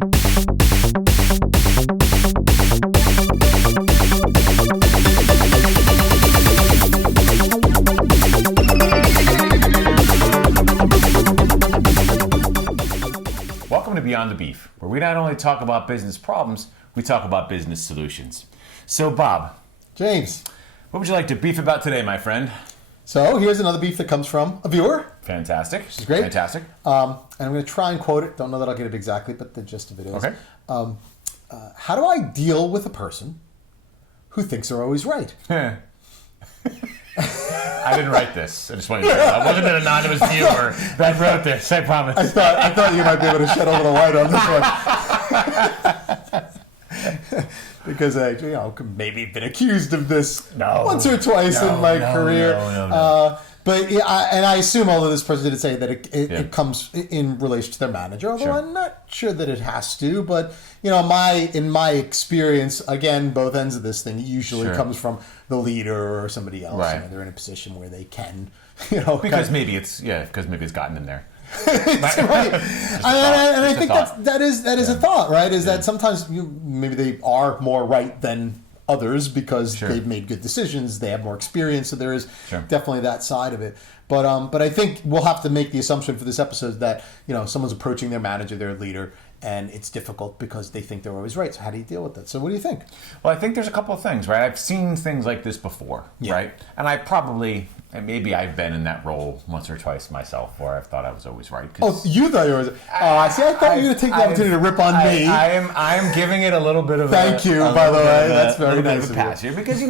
Welcome to Beyond the Beef, where we not only talk about business problems, we talk about business solutions. So, Bob. James. What would you like to beef about today, my friend? So, here's another beef that comes from a viewer. Fantastic. Which is great. Fantastic. And I'm going to try and quote it. Don't know that I'll get it exactly, but the gist of it is. Okay. How do I deal with a person who thinks they're always right? I didn't write this. I just want you to know. I wasn't an anonymous viewer that wrote this, I promise. I thought you might be able to shed a little light on this one. Because I, maybe been accused of this once or twice in my career. No. But yeah, I assume, although this person didn't say that it comes in relation to their manager, although I'm not sure that it has to. But in my experience, again, both ends of this thing usually comes from the leader or somebody else. Right. They're in a position where they can, because maybe it's gotten in there. Right. And I think that is a thought, right? Is that sometimes maybe they are more right than others because they've made good decisions, they have more experience, so there is definitely that side of it. But I think we'll have to make the assumption for this episode that someone's approaching their manager, their leader, and it's difficult because they think they're always right. So how do you deal with that? So what do you think? Well, I think there's a couple of things, right? I've seen things like this before, right? And maybe I've been in that role once or twice myself where I've thought I was always right. Oh, you thought you were always right. See, I thought you were going to take the opportunity to rip on me. I am giving it a little bit of Thank you, by the way. That's very nice of pass here. Because,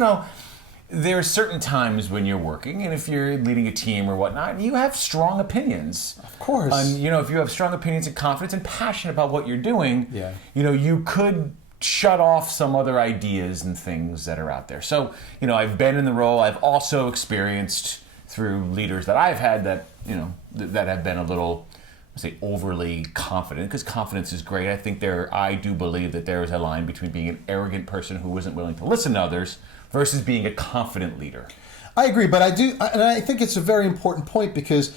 there are certain times when you're working, and if you're leading a team or whatnot, you have strong opinions. Of course. And, if you have strong opinions and confidence and passion about what you're doing, you could shut off some other ideas and things that are out there. So, I've been in the role. I've also experienced through leaders that I've had that, that have been a little, overly confident, because confidence is great. I do believe that there is a line between being an arrogant person who isn't willing to listen to others versus being a confident leader. I agree, but I think it's a very important point because,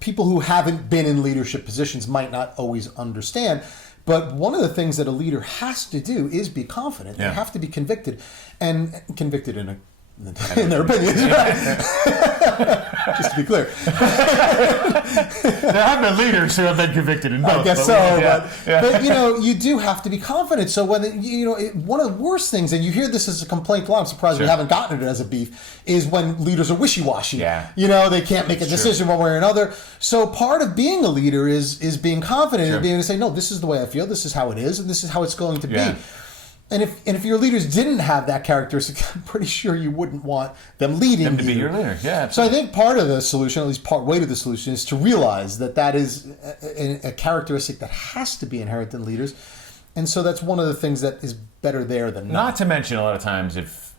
people who haven't been in leadership positions might not always understand. But one of the things that a leader has to do is be confident. They have to be convicted, and convicted in their opinions, right? Just to be clear. There have been leaders who have been convicted in both. I guess so, but you do have to be confident. So when one of the worst things, and you hear this as a complaint a lot, I'm surprised we haven't gotten it as a beef, is when leaders are wishy-washy. Yeah. They can't make a decision one way or another. So part of being a leader is being confident and being able to say, no, this is the way I feel, this is how it is, and this is how it's going to be. And if your leaders didn't have that characteristic, I'm pretty sure you wouldn't want them leading them to be your leader. Yeah. Absolutely. So I think part of the solution, at least part way to the solution, is to realize that is a characteristic that has to be inherent in leaders, and so that's one of the things that is better there than not. Not to mention, a lot of times, if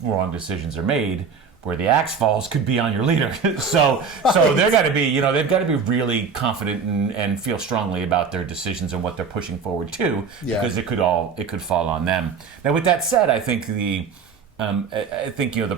wrong decisions are made, where the axe falls could be on your leader. so they've got to be, they've got to be really confident and feel strongly about their decisions and what they're pushing forward to, because it could fall on them. Now, with that said, I think the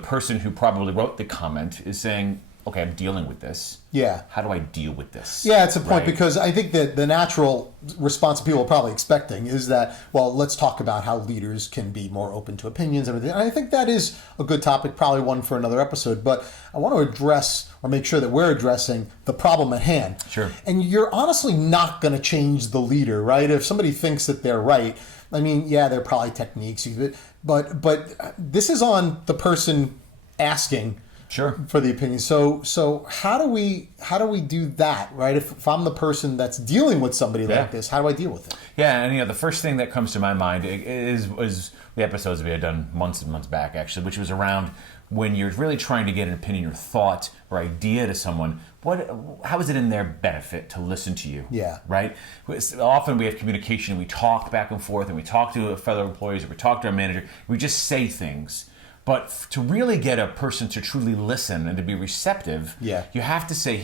person who probably wrote the comment is saying, okay, I'm dealing with this. Yeah. How do I deal with this? Yeah, it's a point, because I think that the natural response people are probably expecting is that, well, let's talk about how leaders can be more open to opinions and everything. And I think that is a good topic, probably one for another episode. But I want to address, or make sure that we're addressing, the problem at hand. Sure. And you're honestly not going to change the leader, right? If somebody thinks that they're right, I mean, there are probably techniques, but this is on the person asking for the opinion. So how do we do that, right? If I'm the person that's dealing with somebody like this, how do I deal with it? Yeah, and the first thing that comes to my mind is the episodes we had done months and months back, actually, which was around when you're really trying to get an opinion or thought or idea to someone. How is it in their benefit to listen to you? Yeah. Right? Often we have communication, we talk back and forth, and we talk to fellow employees, or we talk to our manager, we just say things. But to really get a person to truly listen and to be receptive, you have to say,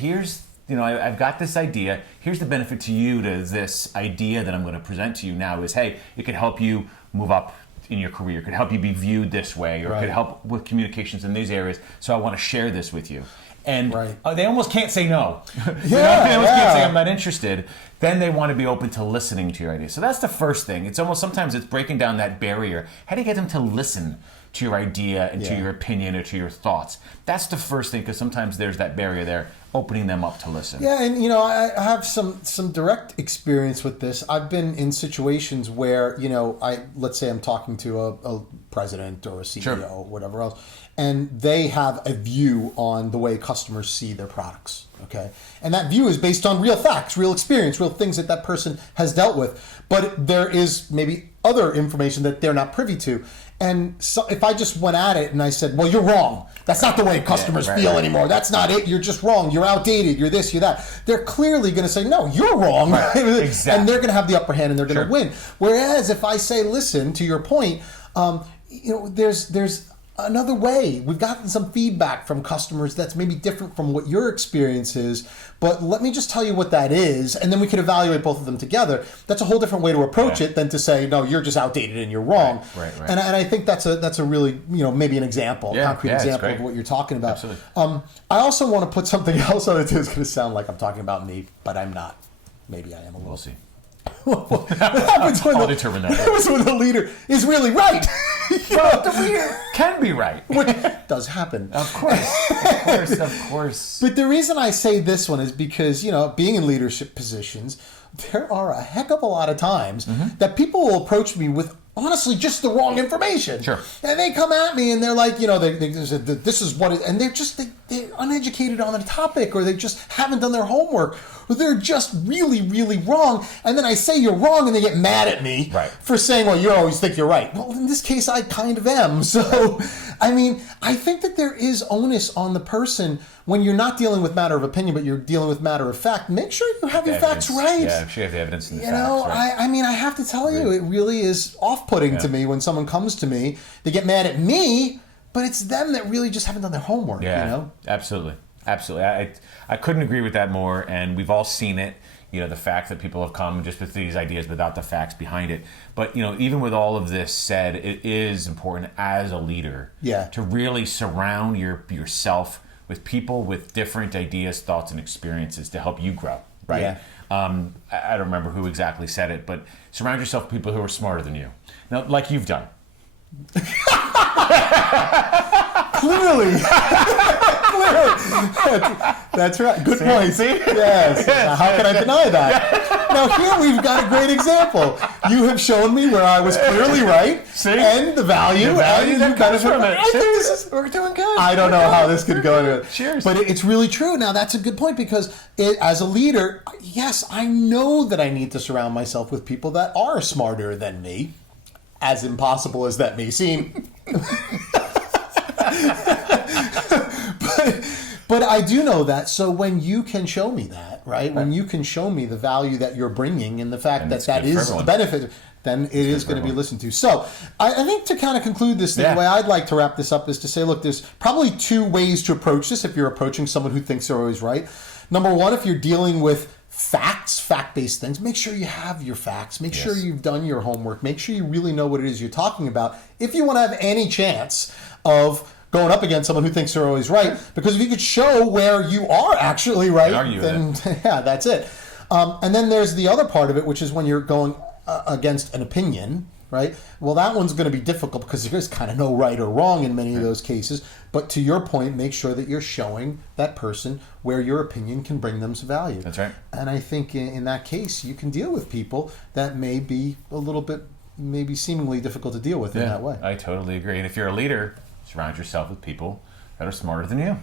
I've got this idea. Here's the benefit to you to this idea that I'm going to present to you now is, hey, it could help you move up in your career, could help you be viewed this way, or could help with communications in these areas. So I want to share this with you. and Right. they almost can't say no. Yeah, they almost can't say I'm not interested. Then they want to be open to listening to your ideas. So that's the first thing. It's almost sometimes it's breaking down that barrier. How do you get them to listen to your idea and to your opinion or to your thoughts? That's the first thing, because sometimes there's that barrier there, opening them up to listen. Yeah, and you know, I have some direct experience with this. I've been in situations where, you know, let's say I'm talking to a president or a CEO or whatever else, and they have a view on the way customers see their products, okay? And that view is based on real facts, real experience, real things that person has dealt with. But there is maybe other information that they're not privy to. And so if I just went at it and I said, well, you're wrong. That's not the way customers feel anymore. That's not it. You're just wrong. You're outdated. You're this, you're that. They're clearly going to say, no, you're wrong. Right. Exactly. And they're going to have the upper hand and they're going to win. Whereas if I say, listen, to your point, you know, there's another way. We've gotten some feedback from customers that's maybe different from what your experience is, but let me just tell you what that is, and then we can evaluate both of them together. That's a whole different way to approach it than to say, no, you're just outdated and you're wrong. Right. And I think that's a really, you know, maybe an example, a concrete example of what you're talking about. Absolutely. I also want to put something else on it too. It's going to sound like I'm talking about me, but I'm not. Maybe I am a little. We'll see. What happens when I'll determine that. What happens when the leader is really right? Well, the leader can be right. Which does happen. Of course. But the reason I say this one is because, you know, being in leadership positions, there are a heck of a lot of times that people will approach me with honestly just the wrong information. Sure. And they come at me and they're like, you know, this is what it, and they're uneducated on the topic, or they just haven't done their homework, or they're just really, really wrong. And then I say you're wrong and they get mad at me for saying, well, you always think you're right. Well, in this case, I kind of am. So, I mean, I think that there is onus on the person when you're not dealing with matter of opinion, but you're dealing with matter of fact. Make sure you have your facts right. Yeah, I'm sure you have the evidence in the facts. You know, I mean, I have to tell you, it really is off-putting to me when someone comes to me. They get mad at me, but it's them that really just haven't done their homework. Yeah, you know? Absolutely. I couldn't agree with that more, and we've all seen it. You know, the fact that people have come just with these ideas without the facts behind it. But, you know, even with all of this said, it is important as a leader to really surround yourself with people with different ideas, thoughts, and experiences to help you grow, right? Yeah. I don't remember who exactly said it, but surround yourself with people who are smarter than you. Now, like you've done. Clearly. That's right. Good point. See? Yes. How can I deny that? Now here we've got a great example. You have shown me where I was clearly right, and the value that comes from it. I think we're doing good. I don't know how this could go. Cheers. But it's really true. Now that's a good point, because as a leader, yes, I know that I need to surround myself with people that are smarter than me, as impossible as that may seem. But I do know that. So when you can show me that, right? When you can show me the value that you're bringing and the fact that is the benefit, then it is going to be listened to. So I think to kind of conclude this thing, the way I'd like to wrap this up is to say, look, there's probably two ways to approach this if you're approaching someone who thinks they're always right. Number one, if you're dealing with facts, fact-based things, make sure you have your facts. Make sure you've done your homework. Make sure you really know what it is you're talking about if you want to have any chance of going up against someone who thinks they're always right. Because if you could show where you are actually right, then that's it. And then there's the other part of it, which is when you're going against an opinion, right? Well, that one's going to be difficult because there is kind of no right or wrong in many of those cases. But to your point, make sure that you're showing that person where your opinion can bring them some value. That's right. And I think in that case, you can deal with people that may be a little bit, maybe seemingly difficult to deal with in that way. I totally agree. And if you're a leader, surround yourself with people that are smarter than you.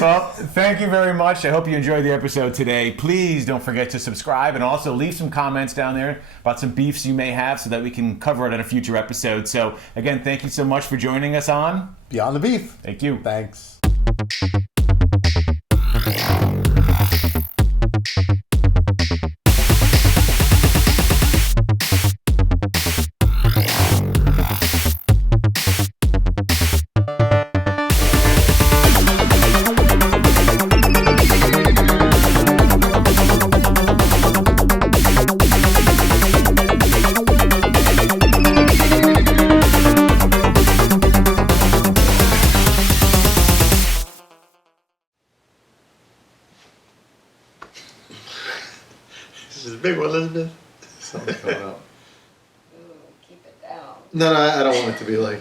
Well, thank you very much. I hope you enjoyed the episode today. Please don't forget to subscribe, and also leave some comments down there about some beefs you may have so that we can cover it in a future episode. So again, thank you so much for joining us on Beyond the Beef. Thank you. Thanks. is a big one, Elizabeth. Something's coming up. Ooh, keep it down. No, I don't want it to be like,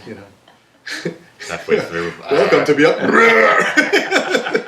Halfway through. Welcome to be up.